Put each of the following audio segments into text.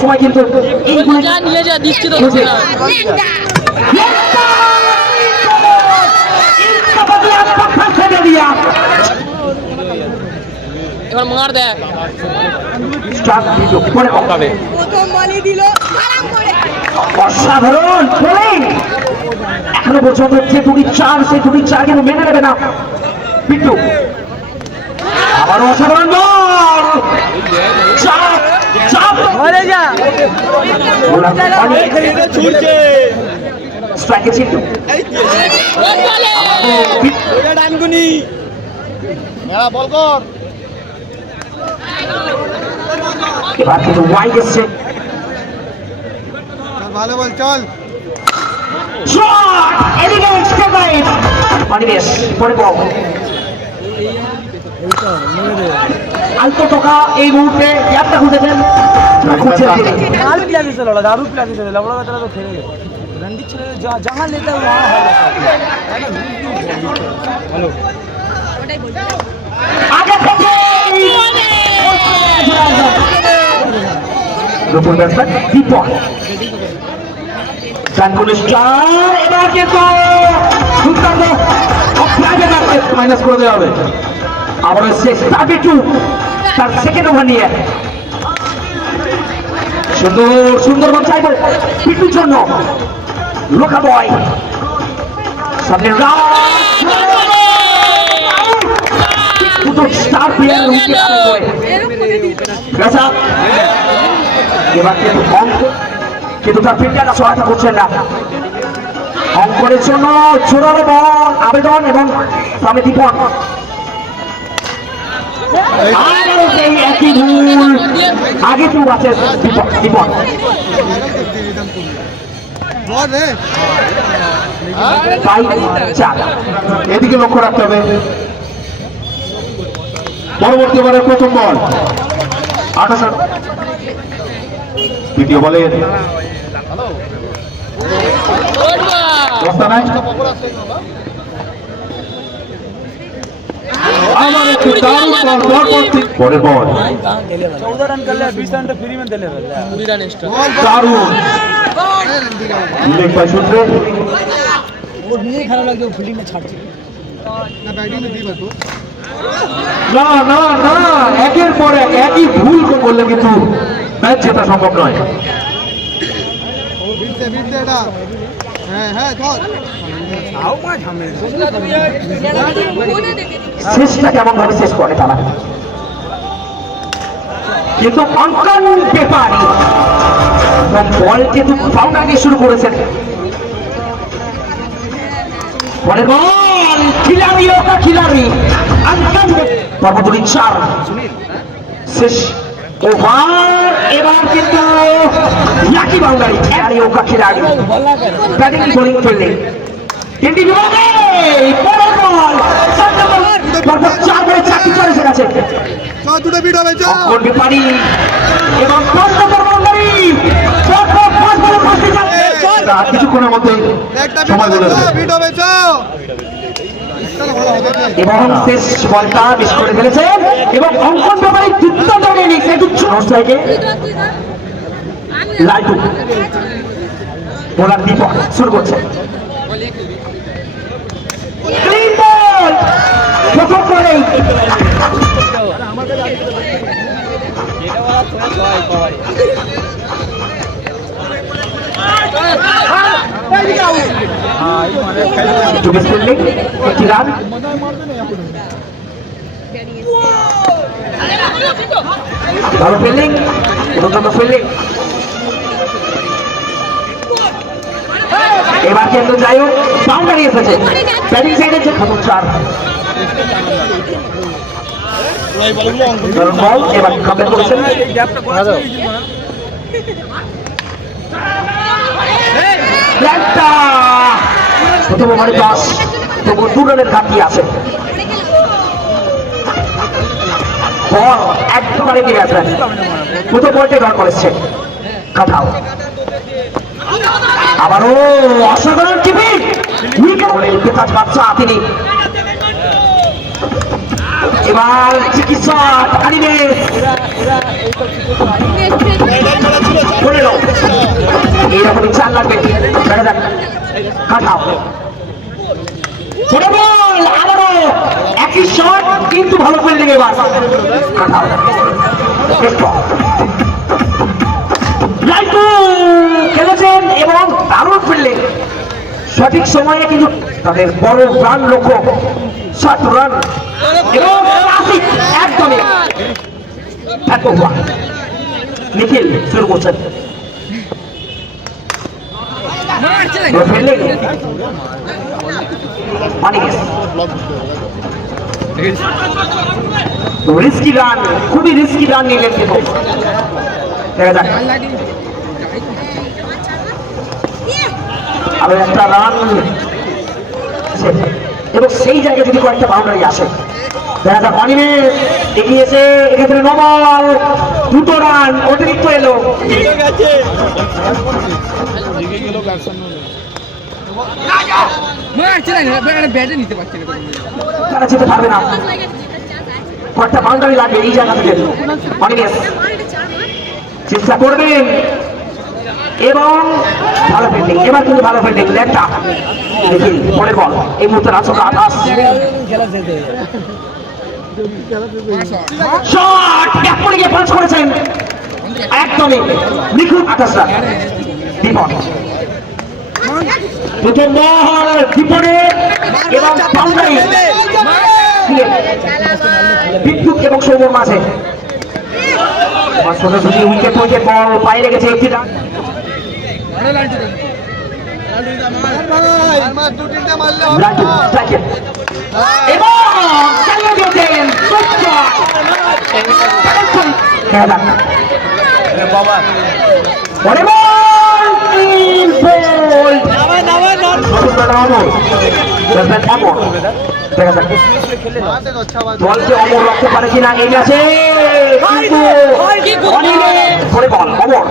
সময় কিন্তু নিয়ে যা দিচ্ছি তো বুঝে। না। এবার মার দেখ অসাধারণ এখনও পর্যন্ত যে দুটি চার সেই দুটি চার কিন্তু মেনে নেবে না বিট্টু আবারও অসাধারণ বল চাপ চাপ স্ট্রাইকে ছিল এবার কিন্তু ওয়াইড এসছে ভালো বল চল শট এলিগেন্ট স্টেপ অনিমেষ পরে আলতো টোকা এই মুহূর্তে গ্যাপটা খুঁজেছেন খুঁজছেন তিনি। दारू पिला के चलो दारू पिला के चलो लवड़ा का चला तो खेले रंडी चले जहाँ जहाँ लेता है वहाँ हाल हेलो আগে থেকে নতুন ব্যাটসম্যান দীপক জানকুল স্টার এবার কিন্তু দুর্দান্ত অফলাইনে মাইনাস করে দেওয়া হবে আবার এসছে স্টার্টে টু তার সেকেন্ড ওভার নিয়ে। সুন্দর, সুন্দরবন চাইব পিটুর জন্য। লোকা বয় সামনে দুটো স্টার প্লেয়ার উইকেট এবার কিন্তু অঙ্ক কিন্তু তার ফিল্ডাররা সহায়তা করছেন না। অঙ্কনের জন্য জোরালো বল, আবেদন এবং সামনে দীপন। আবারও সেই একই ভুল আগে কেউ আছে রে এদিকে লক্ষ্য রাখতে হবে। পরবর্তী ওভারের প্রথম বল। আঠাশ। দ্বিতীয় বলে। দস্তানায় আমার একটু দারুণ পর পর পরে বল। 14 রান করলে 20 রান ফ্রি মে দিলে বল রান এক্সট্রা দারুণ। লেগ পাস শুট নিয়ে খারাপ লাগছে ফিল্ডিং এ ছাড়ছে না ব্যাটিং এ দিবা তো না না না একের পর একই ভুল করলে কিন্তু ম্যাচ জেতা সম্ভব নয়। বিরতে বিরতে এটা হ্যাঁ হ্যাঁ চল আও মা ঝামেলা শেষটা কেমন ভাবে শেষ করে তারা? কিন্তু অঙ্কন পেপারি বল কিন্তু ফাউন্ডার দিয়ে শুরু করেছেন পরে বল, খিলাড়ি ওটা খিলাড়ি, অঙ্কন পরবর্তী চার শেষ ওভার। এবার কিন্তু লাকি বাউন্ডারি, খিলাড়ি ওকা খিলাড়ি। Batting, bowling, fielding. বিভাগে পরের বল চার চার বলে চারটি চলে এসে গেছে। দুটো বিট হবে চল। অঙ্কন এবং কিছুক্ষণের মধ্যে সময় বলে। এবং শেষ বলটা মিস করে ফেলেছে। এবং অঙ্কন ব্যাপারী দুর্দান্ত একটু ছোট স্ট্রাইকে লাইটু বোলার দীপক শুরু করছে। একটি রান ভালো ফিল্ডিং এবার কিন্তু যাই হোক বাউন্ডারি এসেছে। ব্যাটিং সাইডে যে প্রথম চার। বল এবার কামব্যাক করেছেন। প্রথম ওভারে দশ তবু দু রানের ঘাটতি বলটি ডট করেছে। কাঁঠাও আবারও অসাধারণ উইকেট পেতাজ বাচ্চা তিনি। এবার চিকিৎসা এইরকমই চার লাগবে। দেখা যাক। কাঁঠাও ছোট আবারও একই শট কিন্তু ভালো ফিল্ডিং এবার। কাঁঠাও Ball. খেলেছেন এবং দারুণ ফিল্ডিং। সঠিক সময়ে কিন্তু তাদের বড় রান লক্ষ্য ষাট রান। এবং ক্লাসিক একদমই। নিখিল শুরু করছেন। রিস্কি রান খুবই রিস্কি রান নিলেন কিন্তু। আরও একটা রান এবং সেই জায়গায় যদি কয়েকটা বাউন্ডারি আসে, দেখা যাক অনিমে এগিয়েছে এক্ষেত্রে নবল দুটো রান অতিরিক্ত এলো। তারা যেতে পারবে না। কয়েকটা বাউন্ডারি লাগবে এই জায়গা থেকে। অনিমে চেষ্টা করবেন। এবং ভালো ফিল্ডিং এবার কিন্তু ভালো ফিল্ডিং লেটটা দেখি, পরের বল এই মুহূর্তে রাজক আকাশ শট ব্যাক করে গিয়ে পাঁচ করেছেন। একদমই নিখুঁত আকাশ রান। বিপদ। প্রথম বল বিপদে। এবং বাউন্ডারি বিদ্যুৎ এবং সৌমর মাঝে। সোজাসুজি উইকেট উইকেট বল পায়ে লেগেছে একটি রান আর অমর দেখা যাক। মারতে তো বাত। বলকে অমর রাখতে পারে কিনা এই ম্যাচে। পরে বল অমর।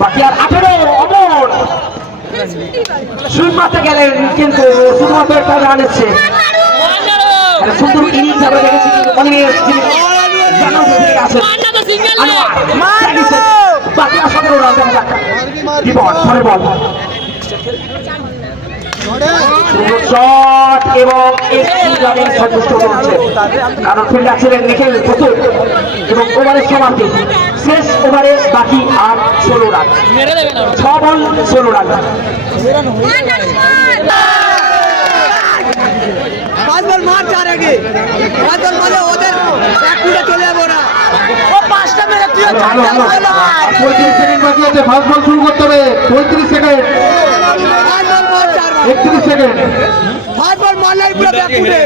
বাকি আর আঠেরো অমর। সুইপ মারতে গেলেন কিন্তু শুধুমাত্র একটা রান এসছে। সুন্দর ইনিংস আমরা দেখেছি চালিয়েছেন। বাকি আর সতেরো রান দেখা যাক। মারবি মারবি পরে বল। ধরে। সুন্দর শট এবং একটি রানে সন্তুষ্ট করেছে। কারণ ফিল্ডার ছিলেন নিখিল প্রচুর এবং ওভারের সমাপ্তি। শেষ ওভারে বাকি আর ষোলো রান। ছ বল ষোলো রান। মার চার আগে মারে ওদের এক মিনিটে চলে যাব না। ও পাঁচটা মেরে তুই চারটা মার পঁয়ত্রিশ সেকেন্ড বাকি আছে ফার্স্ট বল শুরু করতে হবে। পঁয়ত্রিশ সেকেন্ড। একত্রিশ সেকেন্ড। পাঁচবার মারলাই পুরো ব্যাক ফুটে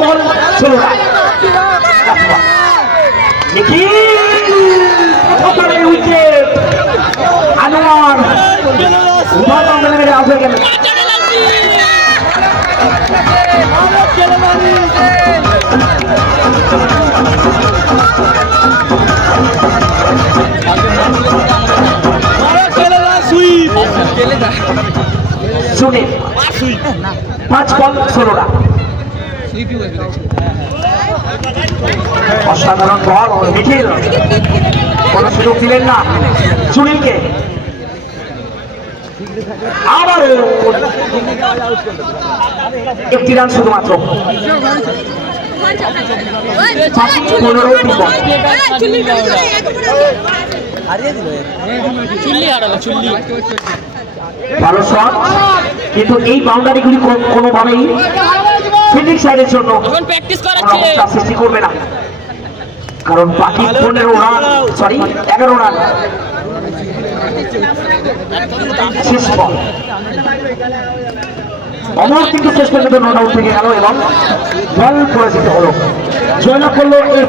বল ষোলো নিখিল সুনীল পাঁচ বল ষোলো রান অসাধারণ বল নিখিল কোন সুযোগ দিলেন না সুনীলকে। আবার একটি রান শুধুমাত্র। পনেরো ভালো শট কিন্তু এই বাউন্ডারিগুলি কো- কোনোভাবেই ফিল্ডিং সাইডের জন্য সৃষ্টি করবে না। কারণ বাকি পনেরো রান সরি এগারো রান। শেষ বল। অমর কিন্তু শেষ পর্যন্ত নট আউট থেকে গেল এবং বল পরাজিত হলো। জয়লাভ করল এস